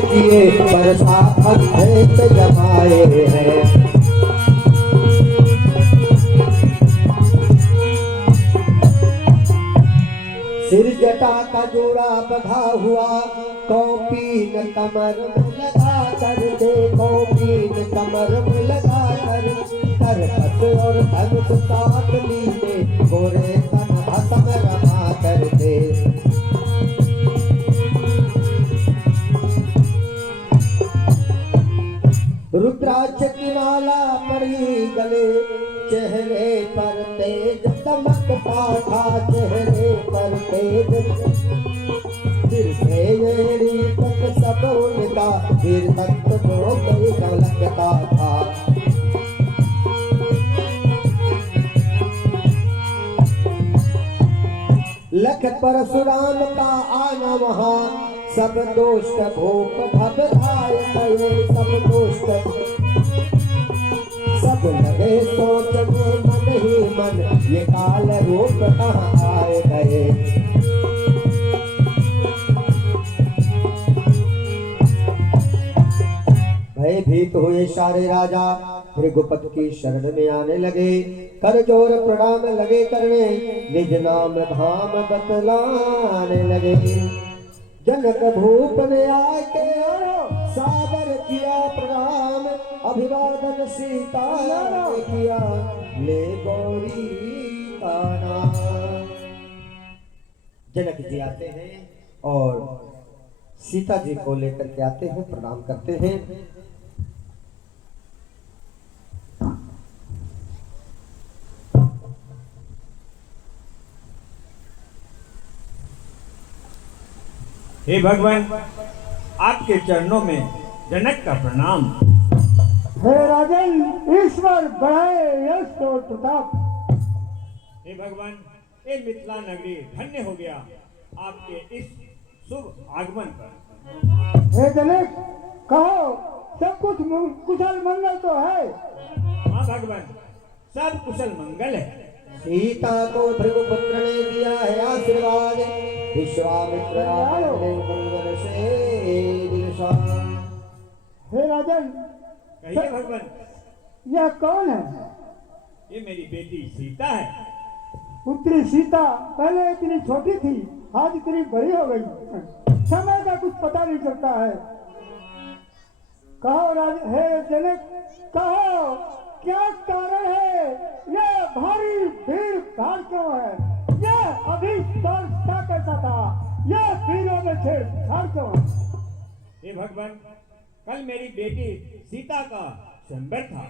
किए पर साथ भेंट जमाए हैं। सिर जटा का जोड़ा बंधा हुआ, कौपीन कमर में लगा कर दे, कौपीन कमर में लगा कर, तरकस और धनुष साथ लीने, गोरे तन भस्म रमा कर दे। रुद्राक्ष की माला पड़ी गले, चेहरे पर तेज चमकता था, चेहरे पर तेज, सिर से एड़ी तक सब उनका वीर तत्व को झलकता था। लख परशुराम का आना वहाँ, सब दोस्त भूप घबराए गए, सब दोस्त सब लगे सोचने मन ही मन, ये काल रूप कहाँ आए गए। भयभीत हुए सारे राजा भृगुपति की शरण में आने लगे, कर जोर प्रणाम लगे करने, निज नाम धाम बतलाने लगे। जनक भूप ने आके सादर किया प्रणाम, अभिवादन सीता ने किया, ले गौरी का नाम। जनक जी आते हैं और सीता जी को लेकर के आते हैं, प्रणाम करते हैं। हे भगवान, आपके चरणों में जनक का प्रणाम। हे राजन, ईश्वर बढ़ाए यश और प्रताप। हे भगवान, ये मिथिला नगरी धन्य हो गया आपके इस शुभ आगमन पर। हे जनक, कहो सब कुछ कुशल मंगल तो है? हाँ भगवान, सब कुशल मंगल है। सीता को भृगुपुत्र ने दिया है आशीर्वाद, विश्वामित्र ने मंगल से दिलसा। हे राजन, कहिए भगवान, यह कौन है? ये मेरी बेटी सीता है। पुत्री सीता पहले इतनी छोटी थी, आज इतनी बड़ी हो गई, समय का कुछ पता नहीं चलता है। कहो राज, हे जनक, कहो क्या कारण है? यह भारी भीड़ भाड़ क्यों है? यह अभी क्या कैसा था? यह भीड़ों में छेड़छाड़ क्यों? हे भगवान, कल मेरी बेटी सीता का स्वयंवर था।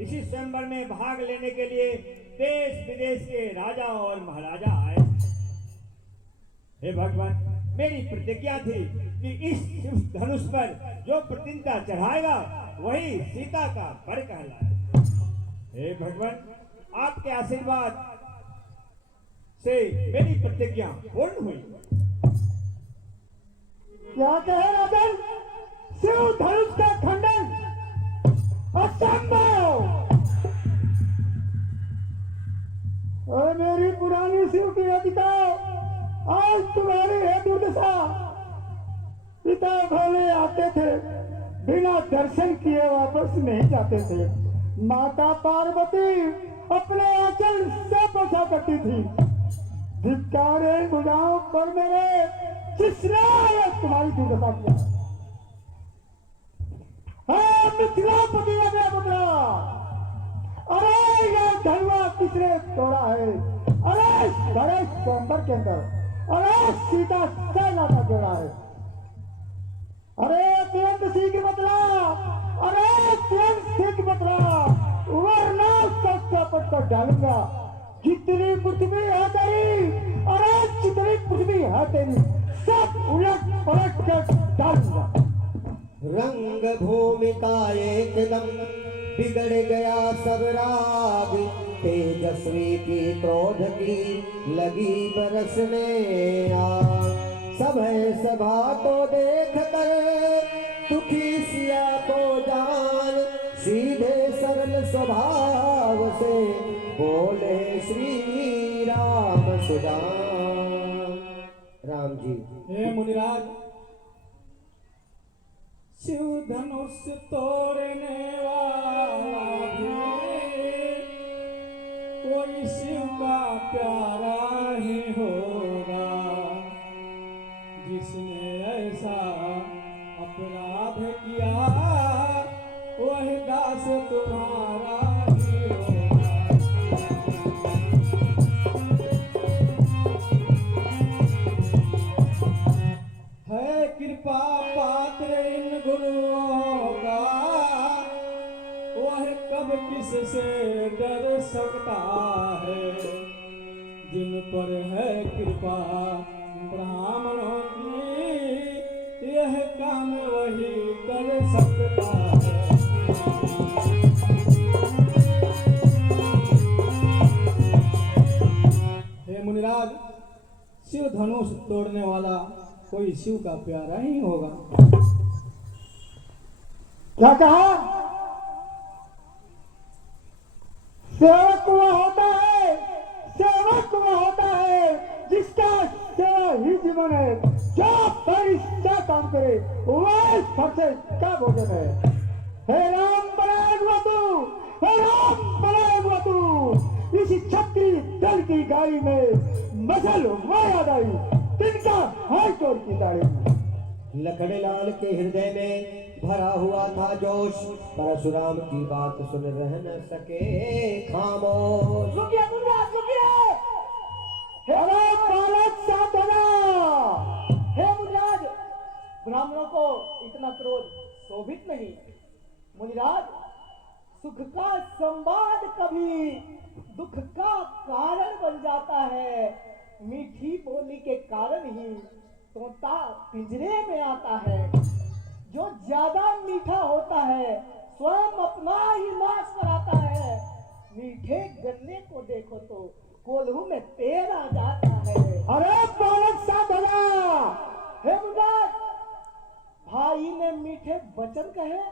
इसी स्वयंवर में भाग लेने के लिए देश विदेश के राजा और महाराजा आए। हे भगवान, मेरी प्रतिज्ञा थी कि इस धनुष पर जो प्रतिज्ञा चढ़ाएगा वही सीता का वर कहलाए। हे भगवान, आपके आशीर्वाद से मेरी प्रतिज्ञा पूर्ण हुई। क्या कहे राजन? शिव धनुष का खंडन असंभव। और मेरी पुरानी शिव की अधिका आज तुम्हारी है दुर्दशा। पिता भोले आते थे, बिना दर्शन किए वापस नहीं जाते थे। माता पार्वती अपने आंचल से पोछा करती थी। धिक्कारे भुजाओं पर मेरे किसने तुम्हारी दुर्दशा किया? मिथिलापति अजय पुत्रा, अरे ये धनुआ किसने तोड़ा है? अरे बड़े स्वयंवर के अंदर, अरे सीता सेना का जोड़ा है। अरे तुरंत शीघ्र बतला, अरे तुरंत शीघ्र बतला, वरना सत्यापट कर डालूंगा। जितनी पृथ्वी है तेरी, अरे जितनी पृथ्वी है तेरी, सब उलट पलट कर डालूंगा। रंग भूमि का एकदम बिगड़ गया सब राग, तेजस्वी की क्रोध की लगी बरसने आग। सभा को देख कर दुखी सिया को जान, सीधे सरल स्वभाव से बोले श्री राम सुजान। राम जी। हे मुनिराज, धनुष तोड़ने वाला भी कोई शिव का प्यारा ही होगा, जिसने ऐसा अपराध किया वह दास तुम्हारा ही होगा। है कृपा पात्र इन गुरुओं का, वह कब किससे डर सकता है, जिन पर है कृपा ब्राह्मणों की यह काम वही कर सकता है। हे मुनिराज, शिव धनुष तोड़ने वाला कोई शिव का प्यारा ही होगा। क्या कहा? सेवक वह होता है, सेवक वह होता है जिसका सेवा ही जीवन है, जो परिश्रम काम करे वह फर्से का भोजन है। हे राम बनाएगा तू, हे राम बनाएगा तू। इस छत्री दल की गाड़ी में मसल वह याद आई, तिनका हाथ तोड़ की दाढ़ी। लखनलाल के हृदय में भरा हुआ था जोश, परशुराम की बात सुन रह न सके खामोश। रुकिए मुनिराज, रुकिए। अरे बालक साधना। हे मुनिराज, ब्राह्मणों को इतना क्रोध शोभित नहीं। मुनिराज, सुख का संवाद कभी दुख का कारण बन जाता है। मीठी बोली के कारण ही तोता पिंजरे में आता है। जो ज्यादा मीठा होता है स्वयं अपना ही नाश कराता है। मीठे गन्ने को देखो तो कोल्हू में पेड़ आ जाता है। अरे बालक साधना। हे मुनिराज, भाई ने मीठे वचन कहे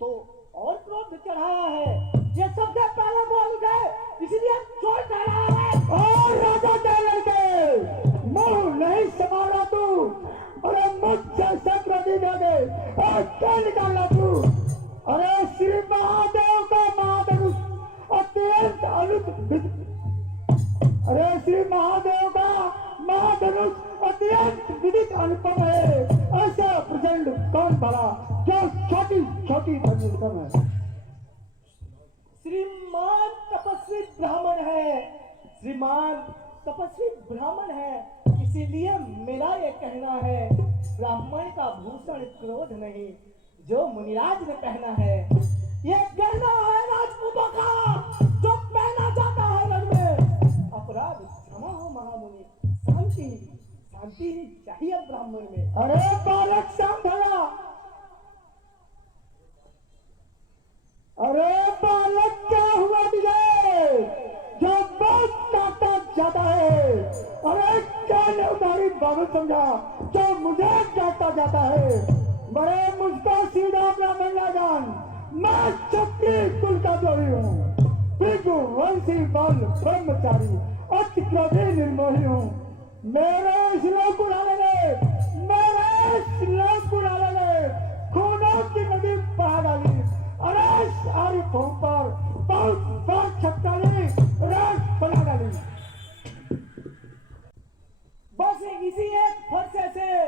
तो और क्रोध चढ़ाया है। ये सबसे पहले बोल गए, इसलिए चोट चढ़ाया है। और राजा के लड़के, मुंह नहीं संभाला तू। अरे मुझसे सक्रोधी न गए और क्या निकाला तू? अरे श्री महादेव का महाधनुष अत्यंत अरे श्री महादेव का महाधनुष अत्यंत विदित अनुपम है। ऐसा प्रचंड कौन भला जो छोटी छोटी धनुषम है? श्रीमान तपस्वी ब्राह्मण है, श्रीमान तपस्वी ब्राह्मण है। इसीलिए मेरा ये कहना है, ब्राह्मण का भूषण क्रोध नहीं, जो मुनिराज ने पहना है ये कहना है राजपूतों का, जो पहना जाता है रण में। अपराध क्षमा हो महामुनि, शांति शांति ही चाहिए ब्राह्मण में। अरे बालक समझा, अरे बालक क्या हुआ तुझे जो बहुत काटा जाता है? अरे क्या ने उधारी बाबू समझा जो मुझे डांटा जाता है? बड़े मुझको सीधा ब्राह्मण ना जान, मैं क्षत्रिय कुल का द्रोही हूँ, वंशी बल ब्रह्मचारी अति क्रोधी निर्मोही हूँ। मेरे श्लोक उड़ाने ले, मेरे श्लोक उड़ाने ले खूनों की नदी बहा डाली। अरे सारी भूमि पर बहुत बार छपटाली रात बना डाली। बस इसी एक फरसे से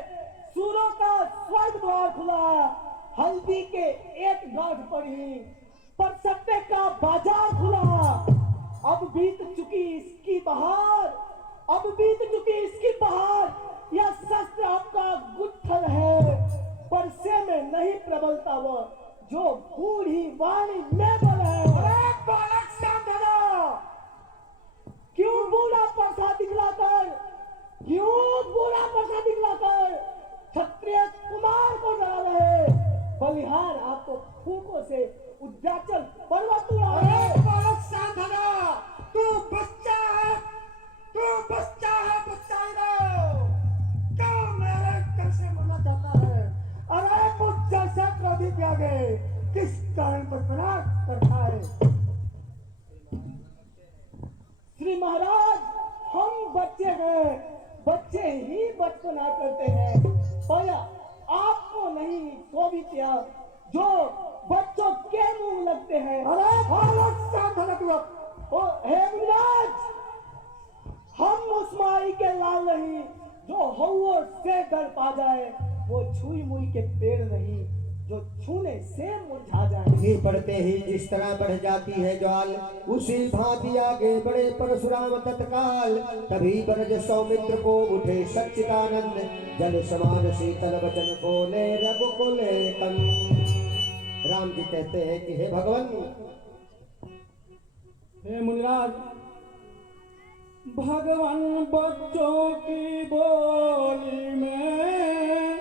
सूरों का स्वर्ग द्वार खुला। हल्दी के एक गांठ पर ही पर सट्टे का बाजार खुला। अब बीत चुकी इसकी बहार, अब बीत चुकी इसकी बहार। यह शस्त्र आपका गुत्थल है, परसे में नहीं प्रबलता वह जो बूढ़ी वाणी में बल है। अरे बालक साधना, क्यों बूढ़ा परसा दिखलाकर, क्यों बूढ़ा परसा दिखलाकर क्षत्रिय कुमार को डरा रहे? बलिहार आपको फूकों से उद्याचल पर्वत उड़ा। अरे बालक साधना, तू बच्चा है, तू बच्चा है, बच्चा ही रहो। क्यों मेरे घर से मरना चाहता है? अरे मुझसे सक्रोधी क्या गए, किस कारण पर बना करता है? श्री महाराज, हम बच्चे हैं, बच्चे ही बचपना करते हैं। पर आपको नहीं शोभित जो बच्चों के मुंह लगते हैं। अरे बालक शांत हो जा तू अब। ओ हे मुनिराज, हम उस माई के लाल नहीं जो हौओ से डर पा जाए, वो छुई मुई के पेड़ नहीं जो छूने से मुरझा जाए। घी पड़ते ही जिस तरह बढ़ जाती है ज्वाल, उसी भांति आगे बढ़े परशुराम तत्काल। तभी ब्रज सौमित्र को उठे सच्चिदानंद, जल समान शीतल वचन बोले रघुकुल कंद। राम जी कहते हैं कि हे भगवान, हे मुनिराज, भगवान बच्चों की बोली में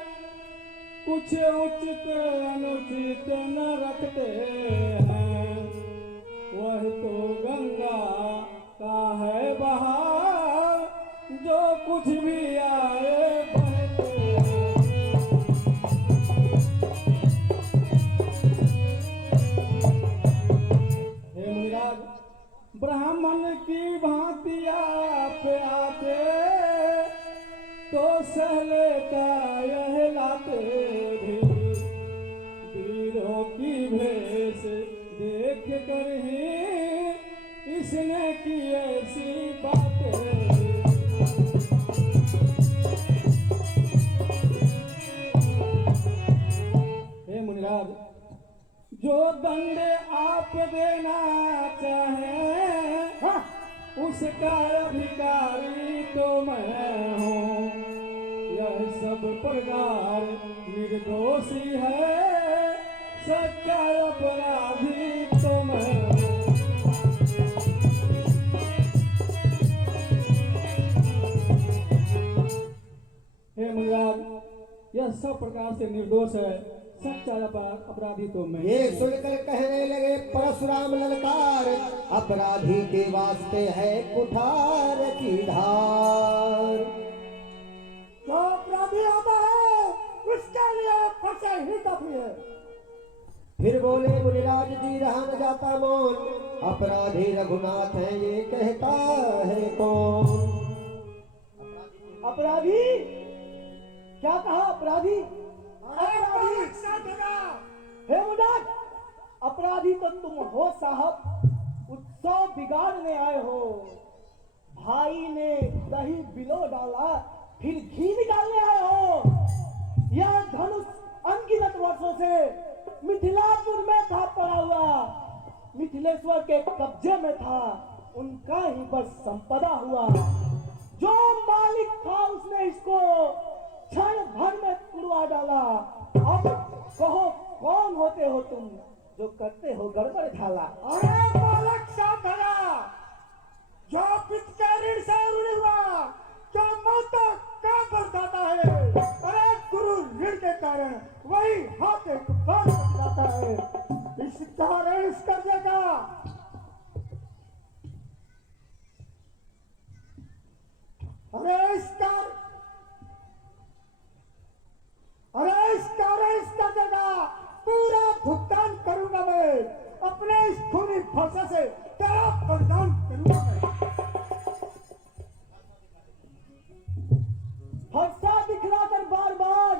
कुछ उचित अनुचित न रखते हैं। वह तो गंगा का है बहार, जो कुछ भी आए बहते हैं। हे मुनिराज, ब्राह्मण की भांति आप आते तो सहले का यह लाते भी। वीरों की भेष देख कर ही इसने की ऐसी बातें। हे मुनिराज, जो दंड आप देना चाहें, उसका अधिकारी तो मैं हूँ। यह सब प्रकार निर्दोषी है, सच्चा अपराधी तो मैं हूँ। हे मुनिराज, यह सब प्रकार से निर्दोष है, सच्चा अपराधी तो मैं। ये सुनकर कहने लगे परशुराम ललकार, अपराधी के वास्ते है कुठार की धार। जो अपराधी होता है उसके लिए फंसे ही काफी है। फिर बोले मुनिराज जी रहा न जाता मौन, अपराधी रघुनाथ है ये कहता है कौन। अपराधी? क्या कहा अपराधी? अरे बालक शांत हो जा। हे मुनिराज, अपराधी तो तुम हो साहब, उत्सव बिगाड़ने आए हो। भाई ने दही बिलो डाला, फिर घी निकालने आए हो। यह धनुष अनगिनत वर्षों से मिथिलापुर में था पड़ा हुआ, मिथिलेश्वर के कब्जे में था, उनका ही बस संपदा हुआ। जो मालिक था उसने इसको क्षण भर में तुड़वा डाला। अब कहो कौन होते हो तुम जो करते हो गड़बड़ ढाला। अरे बालक शांत हो जा। जो पिता के ऋण से ऋणी हुआ, जो मौत का बरसाता है, अरे गुरु ऋण के कारण वही हाथ तूफान बन जाता है। इस कारण इस कर्जे का इस कर्जे का पूरा भुगतान करूंगा मैं। अपने इस खूनी फरसे से तेरा बलिदान करूंगा मैं। फरसा दिखलाकर बार बार,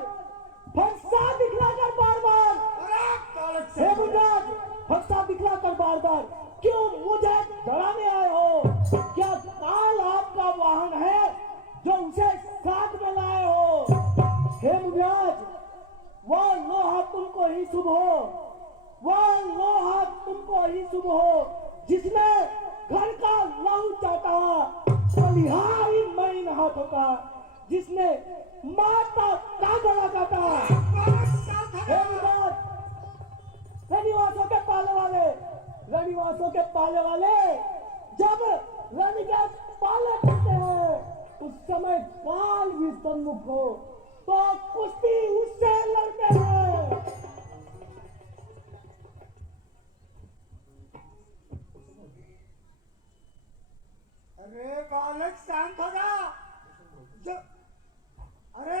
फरसा दिखलाकर बार बार। अरे बालक हे शांत हो जा। मुनिराज, फरसा दिखलाकर बार बार क्यों मुझे डराने आए हो? क्या काल आपका वाहन है जो उसे साथ में लाए हो? हे मुनिराज, वह लोहा तुमको ही शुभ हो, वह लोहा तुमको ही शुभ हो जिसने घर का लहू चाटा, बलिहारी महीन हाथों का, जिसने माता का गला काटा। बालक शांत हो हे जा। मुनिराज, रनिवासों के पाले वाले, रनिवासों के पाले वाले जब रन के पाले करते हैं उस समय काल भी सम्मुख हो तो कुश्ती उससे लड़ते हैं। अरे बालक शांत हो जा। जो अरे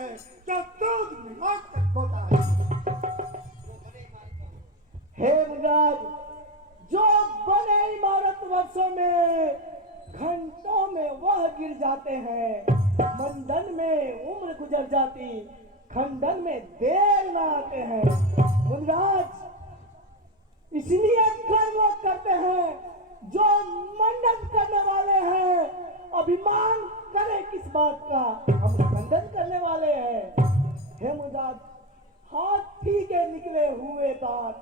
है जो दूध मिलाकर होता है। हे मुराद, जो बने इमारत वर्षों में, घंटों में वह गिर जाते हैं। मंडन में उम्र गुजर जाती, खंडन में देर न आते हैं। मुराद, इसलिए कर्म वो करते हैं जो मंडन करने वाले हैं। अभिमान करे किस बात का, हम खंडन करने वाले हैं। हे मुराद, हाथी के निकले हुए दांत,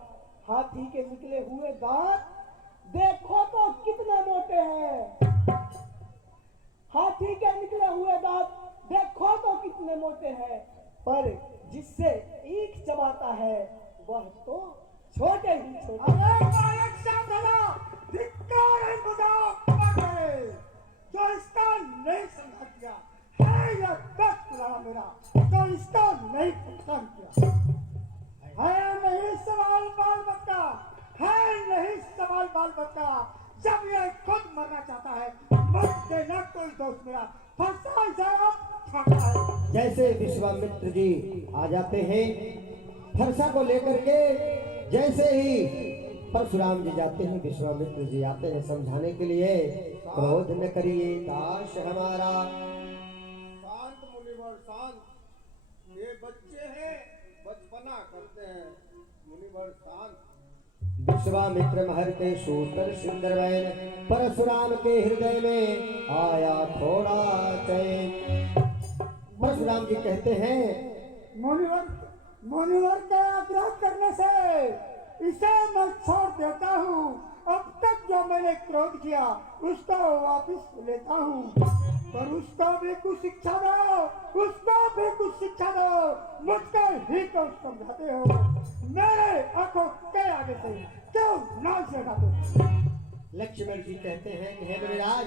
हाथी के निकले हुए दांत देखो तो कितने मोटे हैं। हाथी के निकले हुए दांत देखो तो कितने मोटे हैं, पर जिससे ईख चबाता है वह तो छोटे ही छोटे। अरे बालक साधना, धिक्कार है मजाक कर जो इसका नहीं समझा किया है। यह दस्त रहा मेरा जो इसका नहीं पहचान किया है। नहीं सवाल बाल बच्चा है, नहीं सवाल बाल बच्चा। जब यह खुद मरना चाहता है मर देना कोई दोस्त मेरा फंसा जाएगा छाता है। जैसे विश्वामित्र जी आ जाते हैं फरसा को लेकर के, जैसे ही परशुराम जी जाते हैं विश्वामित्र जी आते हैं समझाने के लिए। क्रोध न करिए दास हमारा। शांत मुनिवर शांत, ये बच्चे हैं, बचपना करते हैं। मुनिवर शांत। विश्वामित्र महर के सूतर सुंदरवैन, परशुराम के हृदय में आया थोड़ा चैन। परशुराम जी कहते हैं, मुनिवर के आग्रह करने से इसे मैं छोड़ देता हूँ। अब तक जो मैंने क्रोध किया उसको वापस लेता हूँ, पर उसको भी कुछ शिक्षा दो, उसको भी कुछ शिक्षा दो। मुझको ही तो समझाते हो, मेरे आंखों के आगे से क्यों नाच लगाते हो? लक्ष्मण जी कहते हैं कि हे मुनिराज,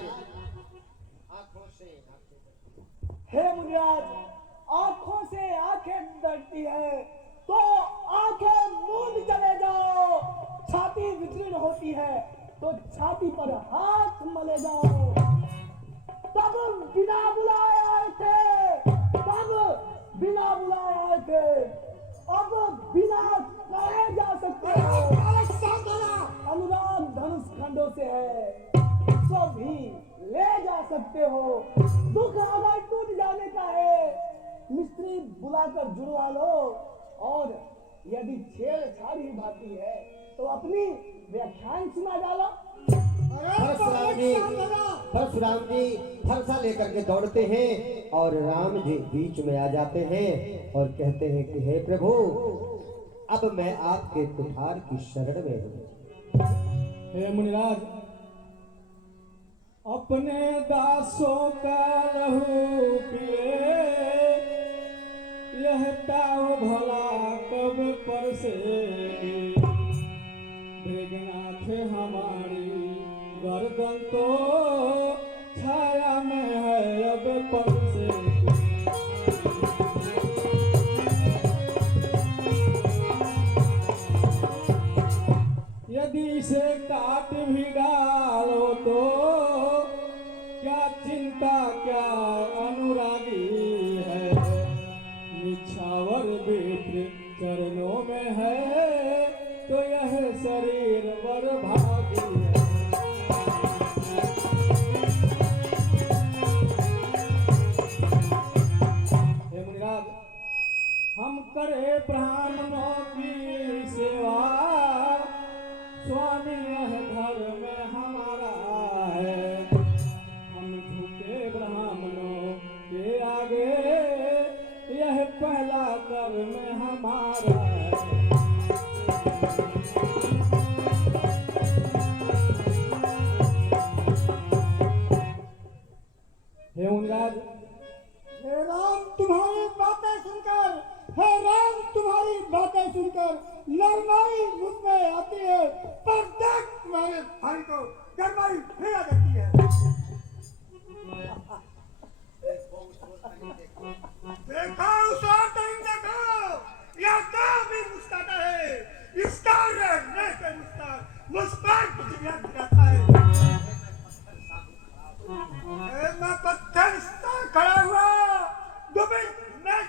आंखों से हे मुनिराज, आंखों से आंखें डरती है तो आंखें मूंद चले जाओ। छाती विकीर्ण होती है तो छाती पर हाथ मले जाओ। तब बिना बुलाए आए थे, तब बिना बुलाए आए थे, अब बिना कहे जा सकते हो। अनुराग धनुष खंडों से है, तो भी ले जा सकते हो। दुख अगर टूट जाने का है, मिस्त्री बुलाकर जुड़वा लो, और यदि छेड़छाड़ ही बाकी है तो अपनी व्याख्यान सुना डालो। परशुराम जी फरसा लेकर के दौड़ते हैं और राम जी बीच में आ जाते हैं और कहते हैं कि हे प्रभु, अब मैं आपके कुठार की शरण में हूँ। हे मुनिराज, अपने दासों का लहू पिए, यह ताव भला कब परसेगी। मृगनाथ हमारी गर्दन तो छाया में है अब परसेगी। यदि इसे काट भी डालो तो क्या चिंता, क्या अनुरागी है। निछावर विप्र चरणों में है तो यह शरीर वर भागी है। हे मुनिराज, हम करे ब्राह्मणों की सेवा, स्वामी यह धर्म हमारा है। हम झुके ब्राह्मणों के आगे, यह पहला कर्म हमारा है। हे मुनिराज, हे राम, तुम्हारी बातें सुनकर, हे राम, तुम्हारी बातें सुनकर नरमाई मुझ में आती है, पर देख तुम्हारे भाई को गरमाई फिर आ जाती है। देखो उस औरत देखो, यह तो भी मुस्कुराता है, इसका रहने पे मुस्कान गिराता है। मैं पत्थर खड़ा हुआ, दुबई मैं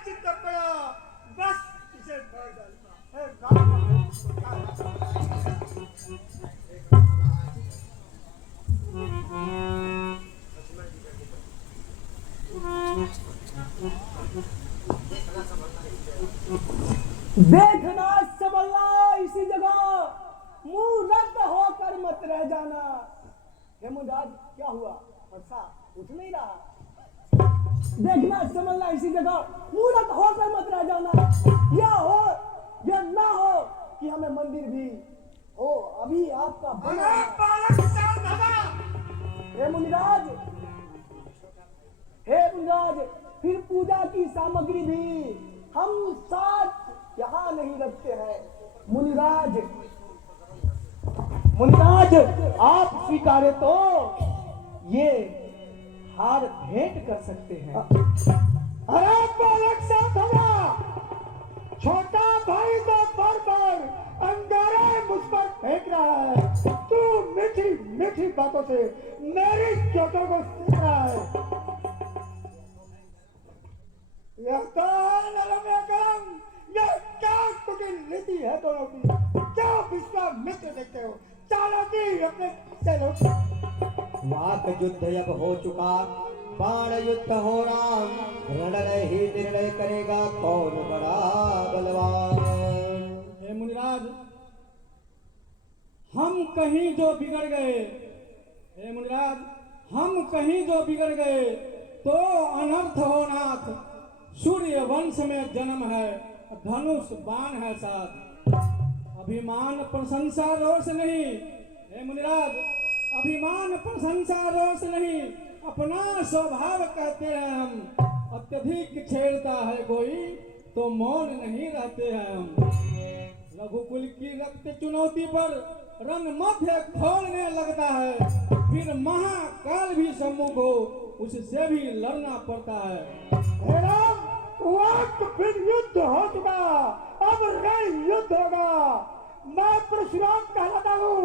देखना संभलना इसी जगह, मुंह रद्द होकर मत रह जाना। हेमंतराज क्या हुआ? वर्षा उठ नहीं रहा। देखना संभलना इसी जगह, मुंह रद्द होकर मत रह जाना। या हो या ना हो कि हमें मंदिर भी हो, अभी आपका बना हेमंतराज, फिर पूजा की सामग्री भी हम साथ यहाँ नहीं रखते हैं। मुनिराज आप स्वीकारे तो ये हार भेंट कर सकते हैं। अरे बालक साथ होगा, छोटा भाई तो बार बार अंगारे मुझ पर फेंक रहा है। तू मीठी मीठी बातों से मेरी चोटों को सीख रहा है। यह तो नरम, यह क्या कुटिल नीति है दोनों की? क्या विश्वामित्र देखते हो? चालाकी अपने से लो। वाक युद्ध अब हो चुका, बाण युद्ध हो राम, रण ही निर्णय करेगा कौन बड़ा बलवान। हे मुनिराज, हम कहीं जो बिगड़ गए, हे मुनिराज, हम कहीं जो बिगड़ गए तो अनर्थ हो नाथ। सूर्य वंश में जन्म है, धनुष बाण है साथ। अभिमान प्रशंसा रोष नहीं, हे मुनिराज, अभिमान प्रशंसा रोष नहीं, अपना स्वभाव कहते हैं हम। अत्यधिक छेड़ता है कोई तो मौन नहीं रहते हैं हम। रघुकुल की रक्त चुनौती पर रण मध्य खोलने लगता है, फिर महाकाल भी सम्मुख हो उससे भी लड़ना पड़ता है। राम, वक्त फिर युद्ध हो चुका, अब रण युद्ध होगा। मैं परशुराम कहलाता हूँ,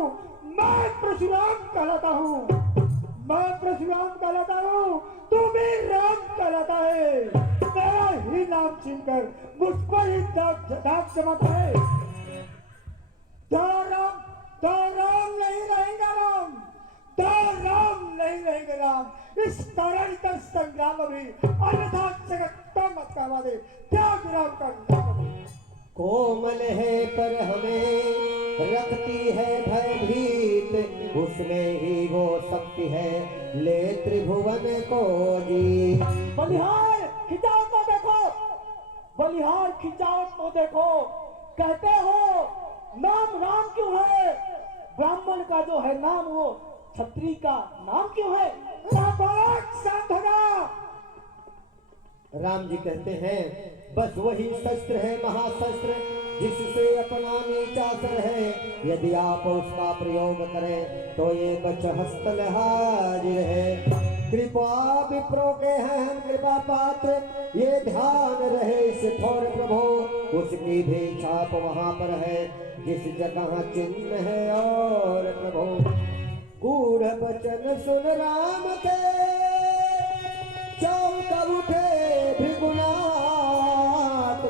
मैं परशुराम कहलाता हूँ, मैं परशुराम कहलाता हूँ, तू भी राम कहलाता है। तेरा ही नाम छीनकर मुझ पर ही दाग जमाता है। तो राम नहीं रहेंगे राम, तो राम नहीं रहेंगे राम। इस कारण का संग्राम अभी अन्यथा जगत तो मत कहवा दे, त्याग राम का नाम। कोमल है पर हमें रखती है भयभीत, उसमें ही वो शक्ति है ले त्रिभुवन को जी। बलिहार खिंचाव तो देखो, बलिहार खिंचाव तो देखो। कहते हो नाम राम क्यों है? ब्राह्मण का जो है नाम वो क्षत्रिय का नाम क्यों है? शांत होगा। राम जी कहते हैं बस वही शस्त्र है महाशस्त्र, जिससे अपना नीचा सर है। यदि आप उसका प्रयोग करें तो ये बच हस्तल हाजिर है। कृपा विप्रो के हैं हम कृपा पात्र, ये ध्यान रहे इस थोर प्रभु। उसकी भी छाप वहां पर है जिस जगह चिन्ह है और प्रभु। गूढ़ वचन सुन राम के चौंक उठे भृगुनाथ,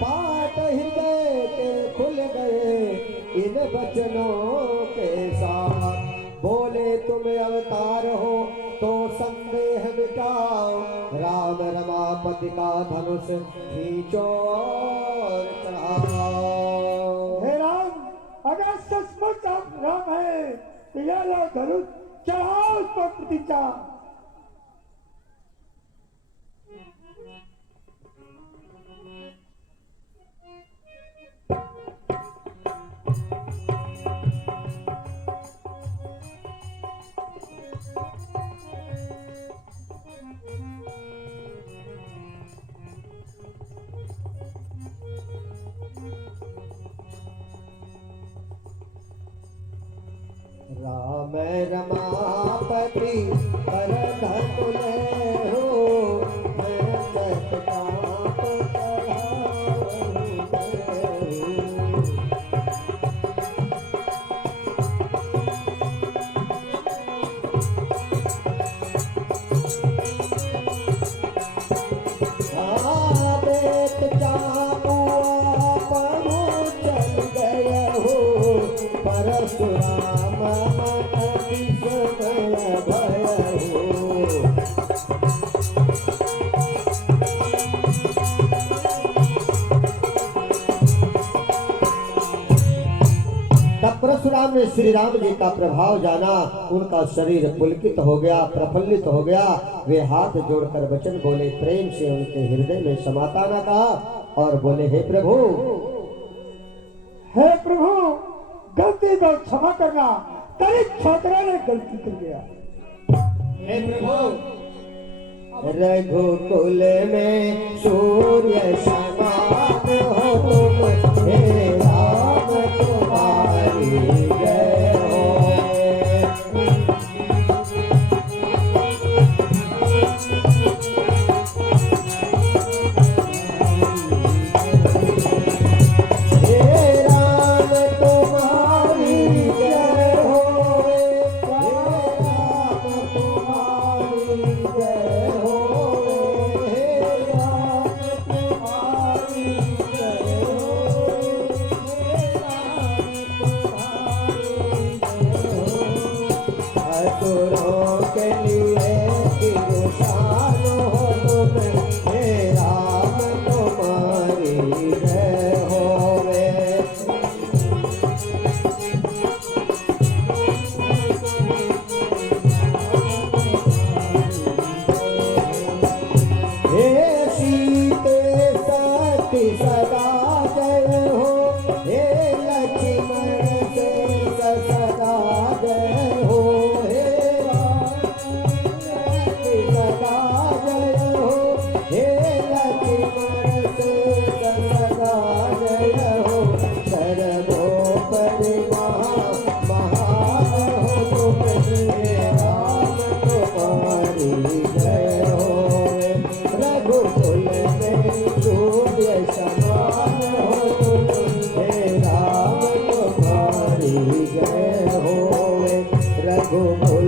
पाट हृदय के खुल गए इन वचनों के साथ। बोले तुम अवतार हो तो संदेह मिटाओ, राम रमापति का धनुष खींचो और चढ़ाओ। हे राम, अगर सचमुच आप राम है तो यह लो धनुष, चढ़ाओ उस पर प्रतीक्षा। राम रमापति कर धनुष हो, मैं चटका तो परशुराम मन विस्मय भय हो। ने श्री राम जी का प्रभाव जाना, उनका शरीर पुलकित हो गया, प्रफुल्लित हो गया। वे हाथ जोड़कर वचन बोले, प्रेम से उनके हृदय में समाता न कहा और बोले, हे प्रभु गलती को क्षमा करना, तेरे छोकरा ने गलती कर दिया। हे प्रभु, रघुकुल में सूर्य समान हो तुम, हे राम तुम्हारी जय हो। हे राम तुम्हारी जय हो, हे राम तुम्हारी जय हो, हे राम तुम्हारी जय हो, हे राम तुम्हारी जय हो। असुरों के लिए किसान हो तुम, हे राम तुम्हारी जय होवे। हे सीते सती सदा जय हो, हे लक्ष्मण से सदा जय हो, हे राम सती सदा जय हो, हे लक्ष्मण से सदा जय हो। सर्वोपरि महान हो तुम, हे राम तुम्हारी जय हो। रघुकुल में सूर्य समान हो तुम, हे राम तुम्हारी जय हो। रघुकुल